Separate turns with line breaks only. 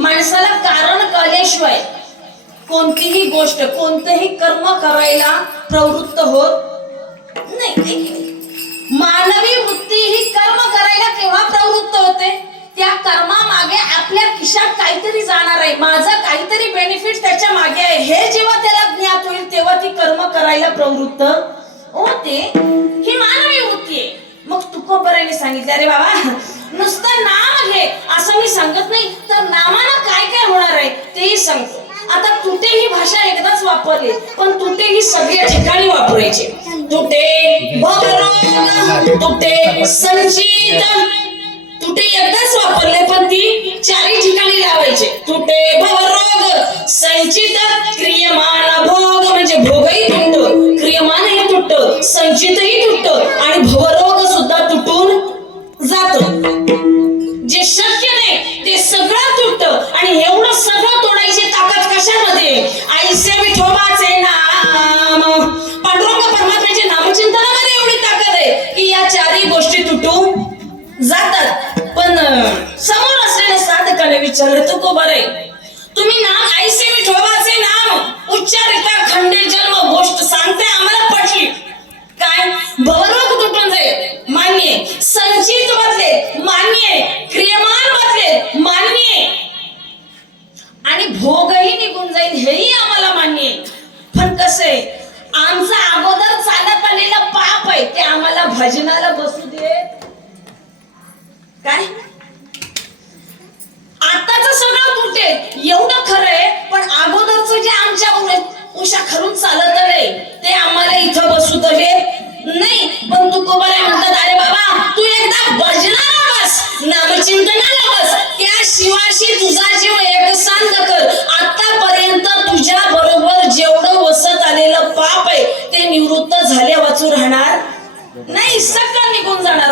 माणसाला कारण कळल्याशिवाय कोणतीही गोष्ट कोणतंही कर्म करायला प्रवृत्त होत नाही. मानवी वृत्ती ही कर्म करायला केव्हा प्रवृत्त होते? त्या कर्मामागे आपल्या खिशात काहीतरी जाणार आहे. माझं काहीतरी बेनिफिट त्याच्यामागे आहे. हे जेव्हा त्याला ज्ञात होईल तेव्हा ती कर्म करायला प्रवृत्त होते. ही मानवी वृत्ती आहे. मग तुकोबराने सांगितलं अरे बाबा नुसतं नाम घे. असं मी सांगत नाही तर नामा काय काय होणार आहे तेही सांगतो. आता तुटे ही भाषा एकदाच वापरली पण तुटे ही सगळ्या ठिकाणी वापरायचे. तुटे तुटे संचित तुटे एकदाच वापरले पण ती चारही ठिकाणी लावायचे. तुटे भवरोग संचित क्रियमान भोग म्हणजे भोगही तुटत. क्रियमानही तुटत संचितही तुटत आणि भवरोग सुद्धा तुटून जातो. जे जातात. पण समोर असलेल्या साधकाने विचारलं तू को बरे? तुम्ही नाम ऐसे विठोबाचे नाम. उच्चारिता खंडे जन्म गोष्ट सांगते आम्हाला पटली. काय? भवरोग तुटून जाईल मान्य. संचित बदले. मान्य. आहे. क्रियमान बदले. मान्य. आहे. आणि भोगही निघून जाईल हेही आम्हाला मान्य. पण कसं? आहे आमचा अगोदर चालत आलेला पाप आहे ते आम्हाला भजनाला बसू काय? आताच सगळं तुटे एवढं खरंय पण अगोदरच जे आमच्या उरे- उशा खरून चालत आलंय ते आम्हाला इथं बसू दे. नाही पण तू कोबारे म्हणतात अरे बाबा तू एकदा भजनाला बस नामचिंतनाला बस. त्या शिवाशी तुझा जीव एकसांध कर. आतापर्यंत तुझ्या बरोबर जेवढं वसत आलेलं पाप आहे ते निवृत्त झाल्या वाचू राहणार? नाही सगळं निघून जाणार.